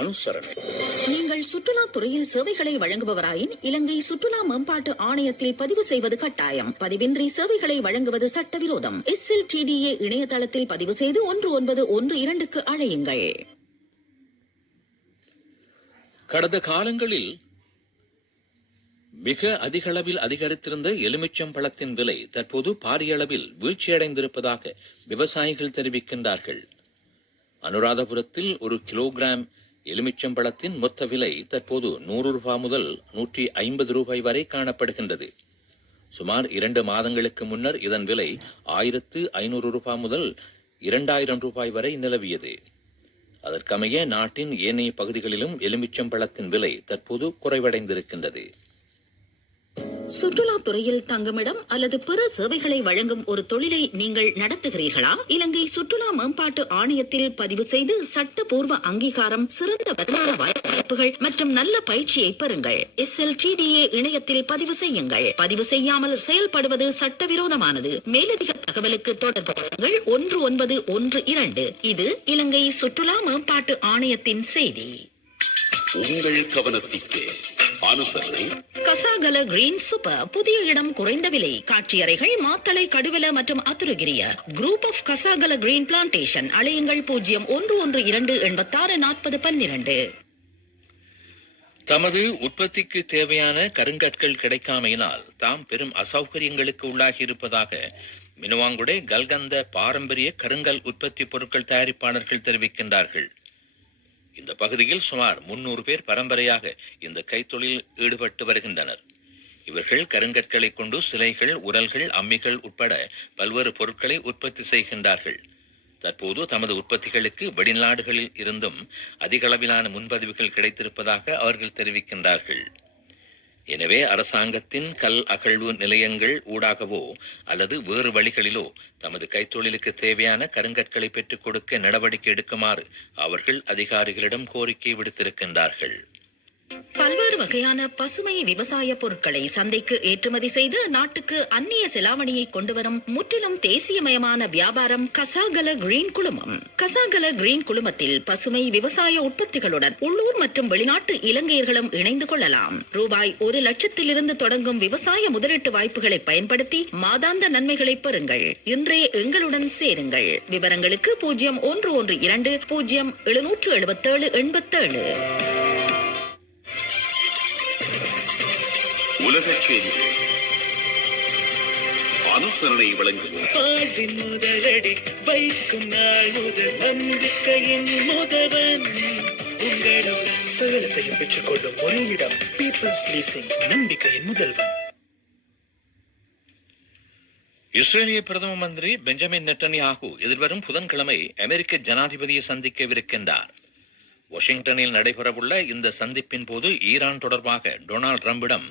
அனுசரணை. நீங்கள் சுற்றுலா துறையில் சேவைகளை வழங்குபவராயின் இலங்கை சுற்றுலா மேம்பாட்டு ஆணையத்தில் பதிவு செய்வது கட்டாயம். பதிவின்றி சேவைகளை வழங்குவது சட்டவிரோதம். SLTDA இணையதளத்தில் பதிவு செய்து 1912க்கு அழையுங்கள். கடந்த காலங்களில் மிக அதிக அளவில் அதிகரித்திருந்த எலுமிச்சம் பழத்தின் விலை தற்போது பாரிய அளவில் வீழ்ச்சியடைந்திருப்பதாக விவசாயிகள் தெரிவிக்கின்றார்கள். அனுராதபுரத்தில் ஒரு கிலோகிராம் எலுமிச்சம்பழத்தின் மொத்த விலை தற்போது 100 ரூபாய் முதல் 150 ரூபாய் வரை காணப்படுகின்றது. சுமார் 2 மாதங்களுக்கு முன்னர் இதன் விலை 1500 ரூபாய் முதல் 2000 ரூபாய் வரை நிலவியது. அதற்கமைய நாட்டின் ஏனைய பகுதிகளிலும் எலுமிச்சம்பழத்தின் விலை தற்போது குறைவடைந்திருக்கின்றது. சுற்றுலா துறையில் தங்குமிடம் அல்லது பிற சேவைகளை வழங்கும் ஒரு தொழிலை நீங்கள் நடத்துகிறீர்களா? இலங்கை சுற்றுலா மேம்பாட்டு ஆணையத்தில் பதிவு செய்து சட்டப்பூர்வ அங்கீகாரம், சிறந்த வருமான வாய்ப்புகள் மற்றும் நல்ல பயிற்சியை பெறுங்கள். SLTDA இணையத்தில் பதிவு செய்யுங்கள். பதிவு செய்யாமல் செயல்படுவது சட்டவிரோதமானது. மேலதிக தகவலுக்கு தொடர்பு கொள்ளுங்கள் 1912. இது இலங்கை சுற்றுலா மேம்பாட்டு ஆணையத்தின் செய்தி. உங்கள் கவனத்திற்கு அனுசரணை. கசாகல கிரீன் சூப்பர் புதிய இடம், குறைந்த விலை, காட்சியறைகள் மாத்தளை, கடுவல மற்றும் Athurugiriya group of Kasagala green plantation. அழையுங்கள் 0112864012. தமது உற்பத்திக்கு தேவையான கருங்கற்கள் கிடைக்காமையினால் தாம் பெரும் அசௌகரியங்களுக்கு உள்ளாகி இருப்பதாக மினுவாங்குடை கல்கந்த பாரம்பரிய கருங்கல் உற்பத்தி பொருட்கள் தயாரிப்பாளர்கள் தெரிவிக்கின்றார்கள். இந்த பகுதியில் சுமார் 300 பேர் பரம்பரையாக இந்த கைத்தொழில் ஈடுபட்டு வருகின்றனர். இவர்கள் கருங்கற்களை கொண்டு சிலைகள், உரல்கள், அம்மிகள் உட்பட பல்வேறு பொருட்களை உற்பத்தி செய்கின்றார்கள். தற்போது தமது உற்பத்திகளுக்கு வெளிநாடுகளில் இருந்தும் அதிக அளவிலான முன்பதிவுகள் கிடைத்திருப்பதாக அவர்கள் தெரிவிக்கின்றார்கள். எனவே அரசாங்கத்தின் கல் அகழ்வு நிலையங்கள் ஊடாகவோ அல்லது வேறு வழிகளிலோ தமது கைத்தொழிலுக்கு தேவையான கருங்கற்களை பெற்றுக் கொடுக்க நடவடிக்கை எடுக்குமாறு அவர்கள் அதிகாரிகளிடம் கோரிக்கை விடுத்திருக்கின்றார்கள். பல்வேறு வகையான பசுமை விவசாய பொருட்களை சந்தைக்கு ஏற்றுமதி செய்து நாட்டுக்கு அந்நிய செலாவணியை கொண்டுவரும் முற்றிலும் தேசியமயமான வியாபாரம் கசாகல கிரீன் குழுமம். கசாகல கிரீன் குழுமத்தில் பசுமை விவசாய உற்பத்திகளுடன் உள்ளூர் மற்றும் வெளிநாட்டு இலங்கையர்களும் இணைந்து கொள்ளலாம். ரூபாய் 1 லட்சத்திலிருந்து தொடங்கும் விவசாய முதலீட்டு வாய்ப்புகளை பயன்படுத்தி மாதாந்த நன்மைகளை பெறுங்கள். இன்றே எங்களுடன் சேருங்கள். விவரங்களுக்கு 0112077787. உலகச் செய்திகள் அனுசரணை வழங்குவோம். வாழ்வின் முதலடி வைக்கும் நாள் முதல் நம்பிக்கையின் முதல்வன் உங்களுடன் சகலத்தையும் பெற்றுக் கொள்ளும் ஒரே இடம் பீப்பிள்ஸ் லீசிங், நம்பிக்கையின் முதல்வன். இஸ்ரேலிய பிரதம மந்திரி பெஞ்சமின் நெட்டன்யாகு எதிர்வரும் புதன்கிழமை அமெரிக்க ஜனாதிபதியை சந்திக்கவிருக்கின்றார். வாஷிங்டனில் நடைபெறவுள்ள இந்த சந்திப்பின் போது ஈரான் தொடர்பாக டொனால்டு டிரம்பிடம்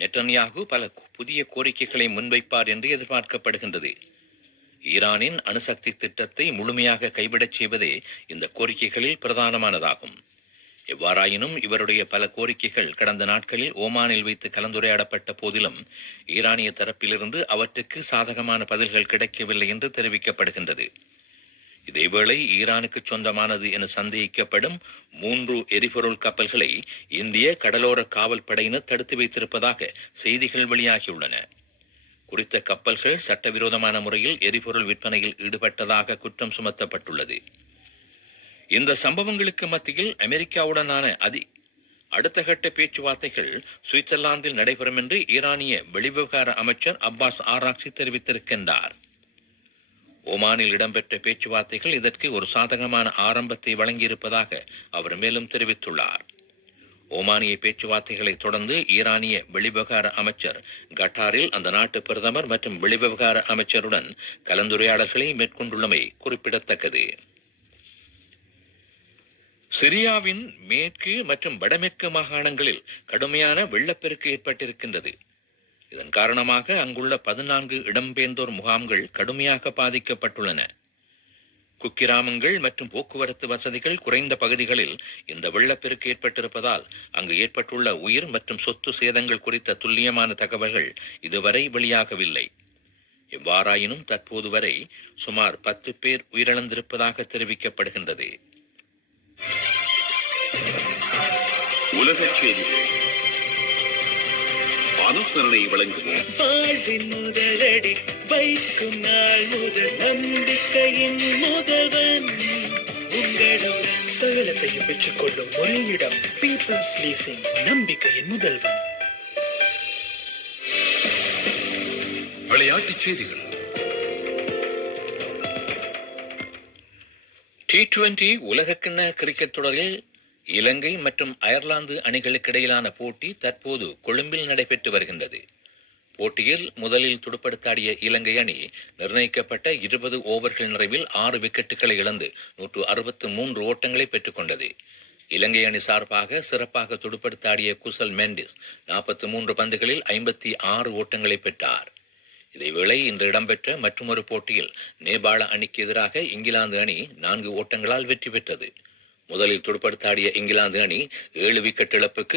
நெட்டன்யாகு பல புதிய கோரிக்கைகளை முன்வைப்பார் என்று எதிர்பார்க்கப்படுகின்றது. ஈரானின் அணுசக்தி திட்டத்தை முழுமையாக கைவிடச் செய்வதே இந்த கோரிக்கைகளில் பிரதானமானதாகும். எவ்வாறாயினும் இவருடைய பல கோரிக்கைகள் கடந்த நாட்களில் ஓமானில் வைத்து கலந்துரையாடப்பட்ட போதிலும் ஈரானிய தரப்பிலிருந்து அவற்றுக்கு சாதகமான பதில்கள் கிடைக்கவில்லை என்று தெரிவிக்கப்படுகின்றது. இதேவேளை ஈரானுக்கு சொந்தமானது என சந்தேகிக்கப்படும் 3 எரிபொருள் கப்பல்களை இந்திய கடலோர காவல் படையினர் தடுத்து வைத்திருப்பதாக செய்திகள் வெளியாகியுள்ளன. குறித்த கப்பல்கள் சட்டவிரோதமான முறையில் எரிபொருள் விற்பனையில் ஈடுபட்டதாக குற்றம் சுமத்தப்பட்டுள்ளது. இந்த சம்பவங்களுக்கு மத்தியில் அமெரிக்காவுடனான அடுத்த கட்ட பேச்சுவார்த்தைகள் சுவிட்சர்லாந்தில் நடைபெறும் என்று ஈரானிய வெளிவிவகார அமைச்சர் அப்பாஸ் ஆராக்சி தெரிவித்திருக்கின்றார். ஓமானில் இடம்பெற்ற பேச்சுவார்த்தைகள் இதற்கு ஒரு சாதகமான ஆரம்பத்தை வழங்கியிருப்பதாக அவர் மேலும் தெரிவித்துள்ளார். ஓமானிய பேச்சுவார்த்தைகளை தொடர்ந்து ஈரானிய வெளிவிவகார அமைச்சர் கட்டாரில் அந்த நாட்டு பிரதமர் மற்றும் வெளிவிவகார அமைச்சருடன் கலந்துரையாடல்களை மேற்கொண்டுள்ளமை குறிப்பிடத்தக்கது. சிரியாவின் மேற்கு மற்றும் வடமேற்கு மாகாணங்களில் கடுமையான வெள்ளப்பெருக்கு ஏற்பட்டிருக்கின்றது. இதன் காரணமாக அங்குள்ள 14 இடம்பெயர்ந்தோர் முகாம்கள் கடுமையாக பாதிக்கப்பட்டுள்ளன. குக்கிராமங்கள் மற்றும் போக்குவரத்து வசதிகள் குறைந்த பகுதிகளில் இந்த வெள்ளப்பெருக்கு ஏற்பட்டிருப்பதால் அங்கு ஏற்பட்டுள்ள உயிர் மற்றும் சொத்து சேதங்கள் குறித்த துல்லியமான தகவல்கள் இதுவரை வெளியாகவில்லை. எவ்வாறாயினும் தற்போது வரை சுமார் 10 பேர் உயிரிழந்திருப்பதாக தெரிவிக்கப்படுகின்றது. உலகச் செய்திகள் அனுசரணை வழங்குவோம். வாழ்வின் முதலடி வைக்கும் நாள் முதல் நம்பிக்கையின் முதல்வன் உங்களுடன். சகலத்தையும் பெற்றுக்கொள்ளும் ஒரே இடம் பீப்பிள்ஸ் லீசிங், நம்பிக்கையின் முதல்வன். விளையாட்டுச் செய்திகள். T20 உலகக்கிண்ண கிரிக்கெட் தொடரில் இலங்கை மற்றும் அயர்லாந்து அணிகளுக்கு இடையிலான போட்டி தற்போது கொழும்பில் நடைபெற்று வருகின்றது. போட்டியில் முதலில் துடுப்படுத்தாடிய இலங்கை அணி நிர்ணயிக்கப்பட்ட 20 ஓவர்கள் நிறைவில் 6 விக்கெட்டுகளை இழந்து 163 ஓட்டங்களை பெற்றுக் கொண்டது. இலங்கை அணி சார்பாக சிறப்பாக துடுப்படுத்தாடிய குசல் மெண்டிஸ் 43 பந்துகளில் 56 ஓட்டங்களை பெற்றார். இதேவேளை இன்று இடம்பெற்ற மற்றொரு போட்டியில் நேபாள அணிக்கு எதிராக இங்கிலாந்து அணி 4 ஓட்டங்களால் வெற்றி பெற்றது. முதலில் துடுப்படுத்தாடிய இங்கிலாந்து அணி 7 விக்கெட் இழப்புக்கு